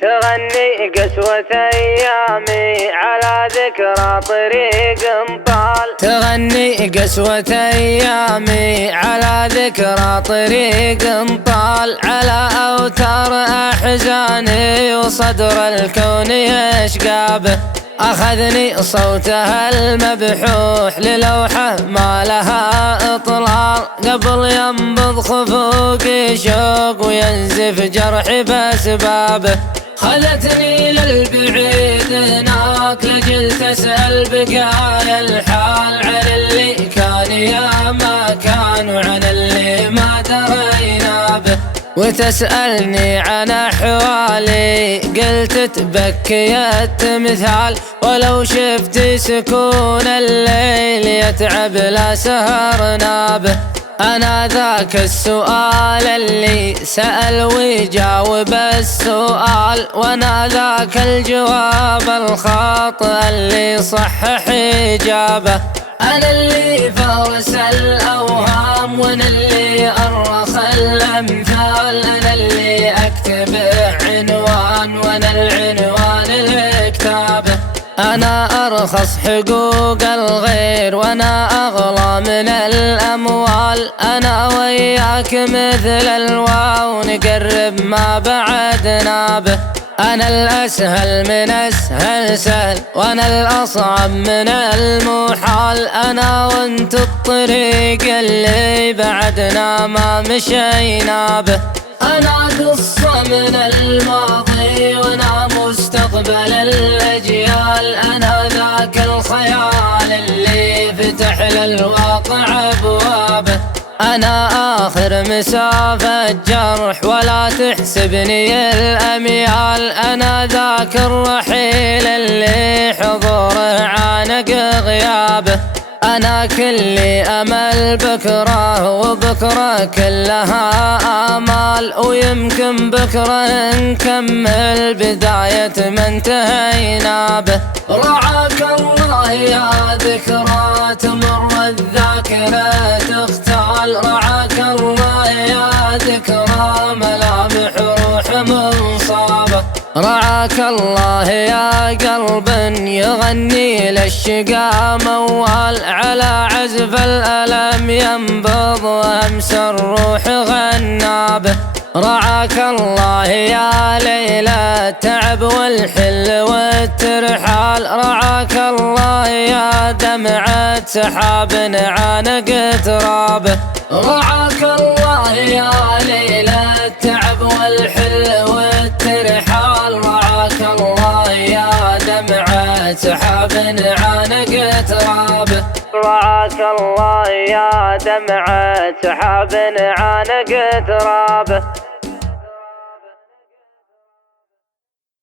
تغني قسوة أيامي على ذكرى طريق طال. تغني قسوة أيامي على ذكرى طريق طال. على أوتار أحزاني وصدر الكون يشقابه. أخذني صوتها المبحوح للوحة ما لها إطلال. قبل ينبض خفوقي شوق وينزف جرحي بأسبابه. خذتني للبعيد هناك لجل تسأل بقايا الحال عن اللي كان يا ما كان وعن اللي ما درينا به. وتسألني عن أحوالي قلت تبكيت مثال. ولو شفتي سكون الليل يتعب لا سهرنا به. أنا ذاك السؤال اللي سأل ويجاوب السؤال. وأنا ذاك الجواب الخاطئ اللي صحح إجابة. أنا اللي فارس الأوهام وأنا اللي أرخ الأمثال. أنا اللي أكتب عنوان وأنا العنوان الكتابة. أنا أرخص حقوق الغير وأنا أغلى من الأموال. أنا وياك مثل الواو نقرب ما بعدنا به. أنا الأسهل من أسهل سهل وأنا الأصعب من المحال. أنا وأنت الطريق اللي بعدنا ما مشينا به. أنا قصة من الماضي وأنا مستقبل الأجيال. أنا ذاك الخيال اللي فتح للواقع أبوابه. أنا آخر مسافة جرح ولا تحسبني الأميال. أنا ذاك الرحيل اللي حضوره عانق غيابه. أنا كلي أمل بكرة وبكرة كلها آمال. ويمكن بكرة نكمل بداية ما انتهينا به. رعاك الله يا ذكرى تمر الذاكرة تختال. رعاك الله يا ذكرى ملامح روح منصابة. رعاك الله يا قلب يغني للشقا موال. على عزف الألم ينبض وأمس الروح غنابه. رعاك الله يا ليلى التعب والحل والترحال. رعاك الله يا دمعة سحاب عانق ترابه. رعاك الله يا ليلى التعب والحل والترحال. رعاك الله يا دمعة سحاب عانق ترابه. رعاك الله يا دمعة سحاب عانق ترابه.